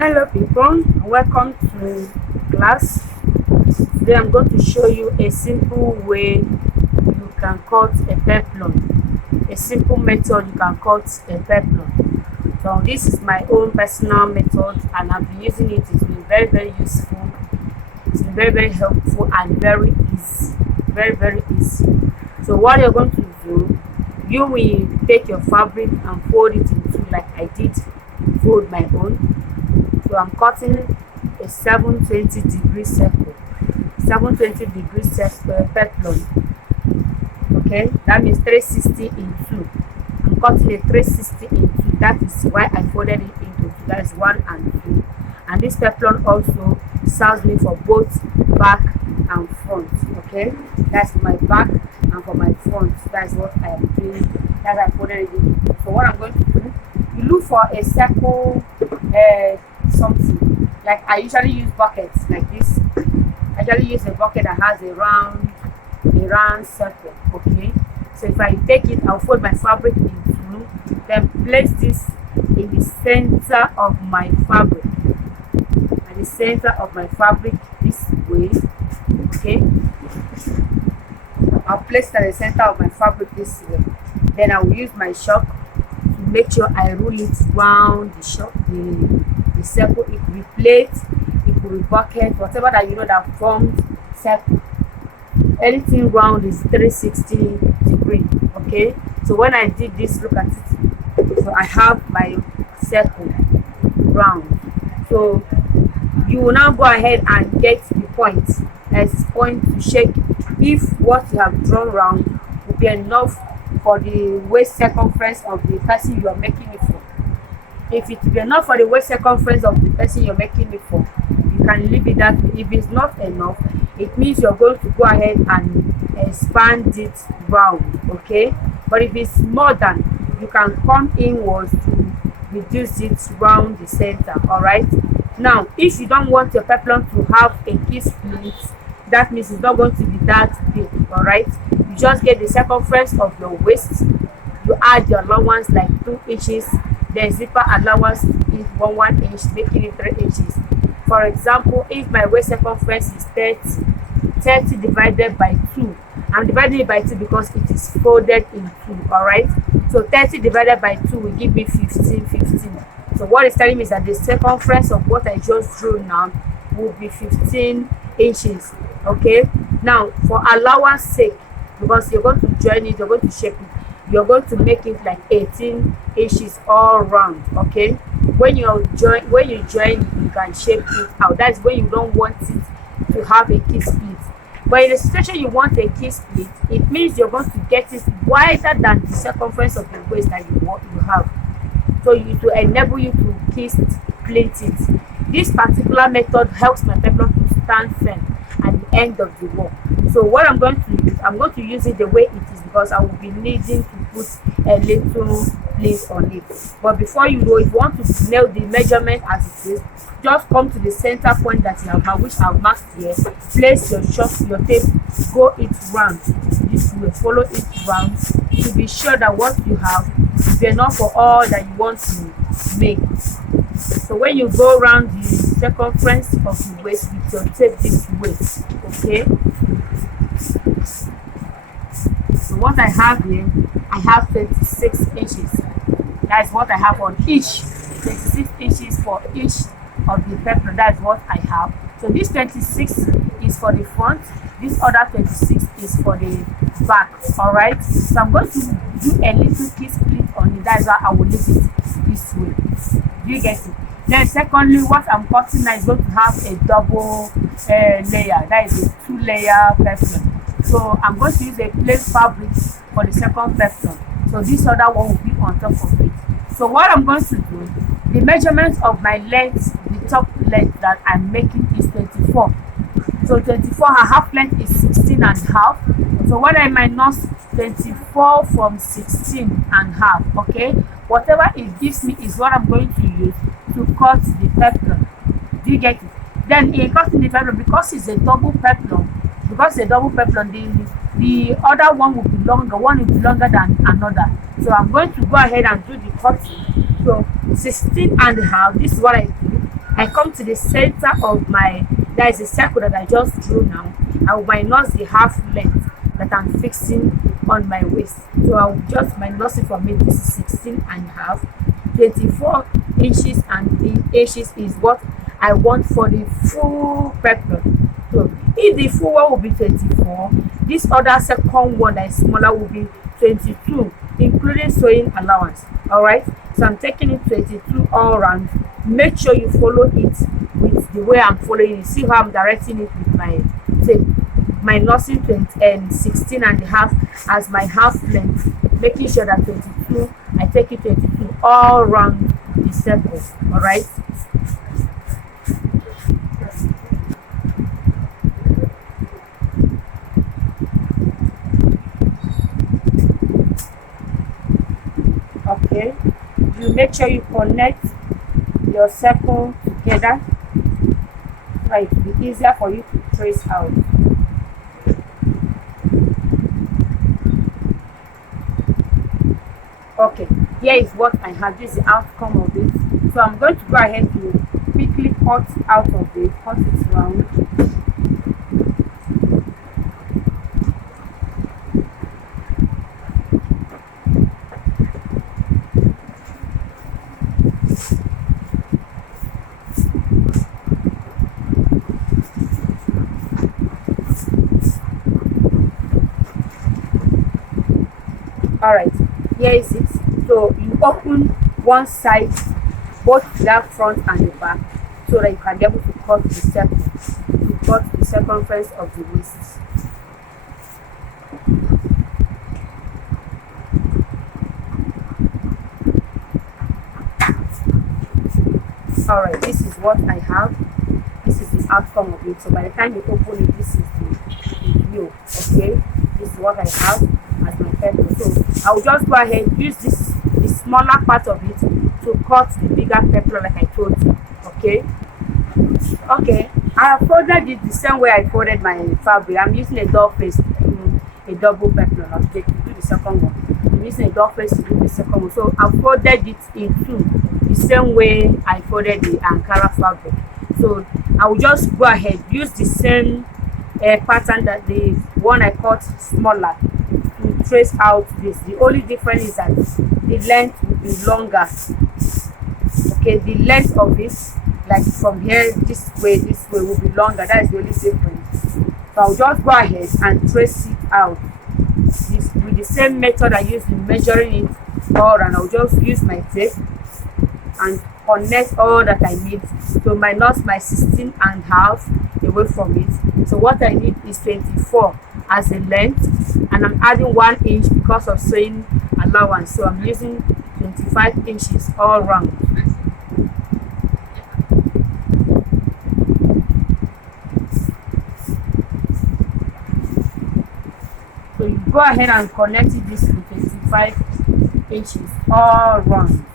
Hello people, welcome to class. Today I'm going to show you a simple way you can cut a peplum. A simple method you can cut a peplum. So this is my own personal method and I've been using it. It's been very useful. It's been very helpful and very easy. Very easy. So what you're going to do, you will take your fabric and fold it into, like I did fold my own. So I'm cutting a 720-degree circle, 720-degree peplum. Okay, that means 360 in two. I'm cutting a 360 in two. That is why I folded it into two. That is 1 and 2. And this peplum also serves me for both back and front. Okay, that's my back and for my front. That's what I am doing. That I folded it into. So what I'm going to do, you look for a circle. Something like I usually use buckets like this. I usually use a bucket that has a round circle. Okay, so if I take it, I'll fold my fabric into, then place this in the center of my fabric, at the center of my fabric this way. Okay, I'll place it at the center of my fabric this way. Then I will use my chalk to make sure I roll it round the chalk, the circle. It could be plate, it could be bucket, whatever that you know that forms circle. Anything round is 360 degree. Okay, so when I did this, look at it. So I have my circle round. So you will now go ahead and get the point. As point to check if what you have drawn round will be enough for the waist circumference of the person you are making it for. If it will be enough for the waist circumference of the person you're making it for, you can leave it that way. If it's not enough, it means you're going to go ahead and expand it round. Okay, but if it's more than, you can come inwards to reduce it round the center. All right, now if you don't want your peplum to have a key split, that means it's not going to be that big. All right, you just get the circumference of your waist, you add your allowance like 2 inches, then zipper allowance is 1 inch, making it 3 inches. For example, if my waist circumference is 30 divided by 2, I'm dividing it by 2 because it is folded in 2. All right, so 30 divided by 2 will give me 15. So what it's telling me is that the circumference of what I just drew now will be 15 inches. Okay, now for allowance sake, because you're going to join it, you're going to shape it, you're going to make it like 18 inches all round. Okay, when you join you can shape it out. That's when you don't want it to have a key split. But in the situation you want a key split, it means you're going to get it wider than the circumference of the waist that you have, so it will enable you to key split it. This particular method helps my peplum to stand firm at the end of the work. So what I'm going to use it the way it is, because I will be needing to put a little place on it. But before you know, if you want to nail the measurement as it is, just come to the center point that you have marked, which I've marked here. Place your chalk, your tape, go it round this way, follow it round to be sure that what you have is enough for all that you want to make. So when you go around the circumference of the waist with your tape this way. Okay, so what I have here, I have 26 inches. That's what I have on each. 26 inches for each of the peplum. That's what I have. So this 26 is for the front, this other 26 is for the back. All right, so I'm going to do a little key split on it. That's why I will leave it this way. Do you get it? Then secondly, what I'm cutting now is going to have a double layer. That is a 2-layer peplum. So I'm going to use a plain fabric for the second peplum. So this other one will be on top of it. So what I'm going to do, the measurement of my length, the top length that I'm making is 24. So 24, her half length is 16 and a half. So when I minus 24 from 16 and a half, okay, whatever it gives me is what I'm going to use to cut the peplum. Do you get it? Then in cutting the peplum, because it's a double peplum, the other one will be longer, one will be longer than another. So I'm going to go ahead and do the cutting. So 16 and a half, this is what I do. I come to the center of my, that is a circle that I just drew now. I will minus the half length that I'm fixing on my waist. So I will just minus it from it. This is 16 and a half. 24 inches and the inches is what I want for the full peplum. So if the full one will be 24, this other second one that is smaller will be 22, including sewing allowance. All right, so I'm taking it 22 all around. Make sure you follow it with the way I'm following it. See how I'm directing it with my tape, minusing 20 and 16 and a half as my half length, making sure that 22, I take it 22 all around the circle. All right. Okay, you make sure you connect your circle together, right? It will be easier for you to trace out. Okay, here is what I have. This is the outcome of it. So I'm going to go ahead to quickly cut out of it, cut it round. All right, here is it. So you open one side, both the front and the back, so that you can be able to cut the circle, to cut the circumference of the waist. All right, this is what I have. This is the outcome of it. So by the time you open it, this is the view. Okay, this is what I have as my peplum. So I will just go ahead, use this, the smaller part of it, to cut the bigger peplum like I told you. Okay. Okay, I have folded it the same way I folded my fabric. I'm using a doll face to do a double peplum. I'll take to do the second one. I'm using a doll face to do the second one. So I folded it in two, the same way I folded the Ankara fabric. So I will just go ahead, use the same pattern that the one I cut smaller, to trace out this. The only difference is that the length will be longer. Okay, the length of this, like from here this way will be longer. That is the only difference. So I'll just go ahead and trace it out this with the same method I used in measuring it all, and I'll just use my tape and connect all that I need to minus my 16 and a half away from it. So what I need is 24 as a length, and I'm adding 1 inch because of sewing allowance. So I'm using 25 inches all round. So you go ahead and connect it this with 25 inches all round.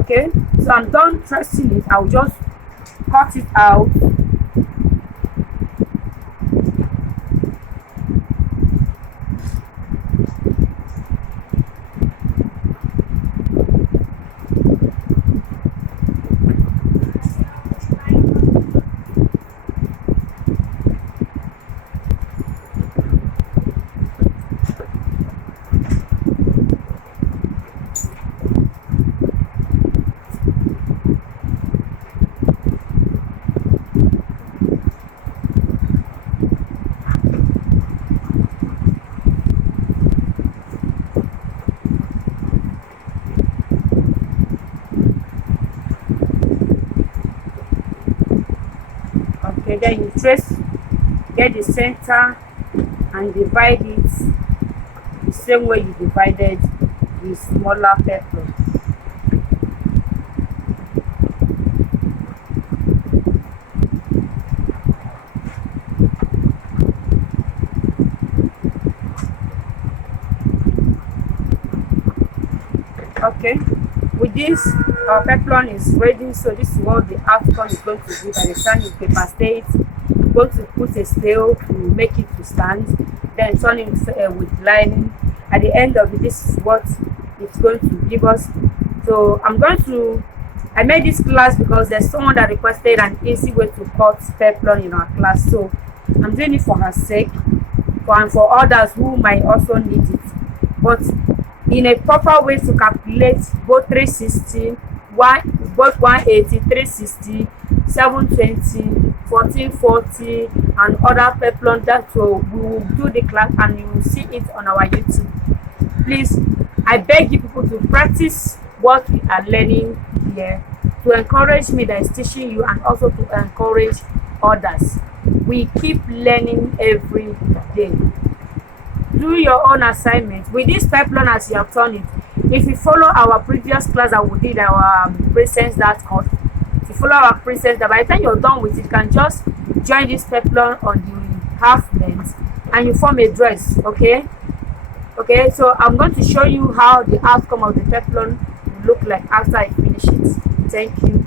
Okay, so I'm done tracing it. I'll just cut it out. Okay, then you trace, get the center and divide it the same way you divided the smaller peplum. Okay, with this, our peplum is ready. So this is what the outcome is going to be. By the time you paper state, I'm going to put a scale to make it to stand, then turn it with lining. At the end of it, this is what it's going to give us. So I made this class because there's someone that requested an easy way to cut peplum in our class. So I'm doing it for her sake, and for others who might also need it. But in a proper way to calculate both 360, both 180, 360, 720, 1440, and other peplum, that we will do the class and you will see it on our YouTube. Please, I beg you people to practice what we are learning here, to encourage me that is teaching you, and also to encourage others. We keep learning every day. Do your own assignment with this peplum as you have done it. If you follow our previous class that we did, our presence that course, if you follow our presence, that by the time you're done with it, you can just join this peplum on the half length and you form a dress. Okay, so I'm going to show you how the outcome of the peplum will look like after I finish it. Thank you.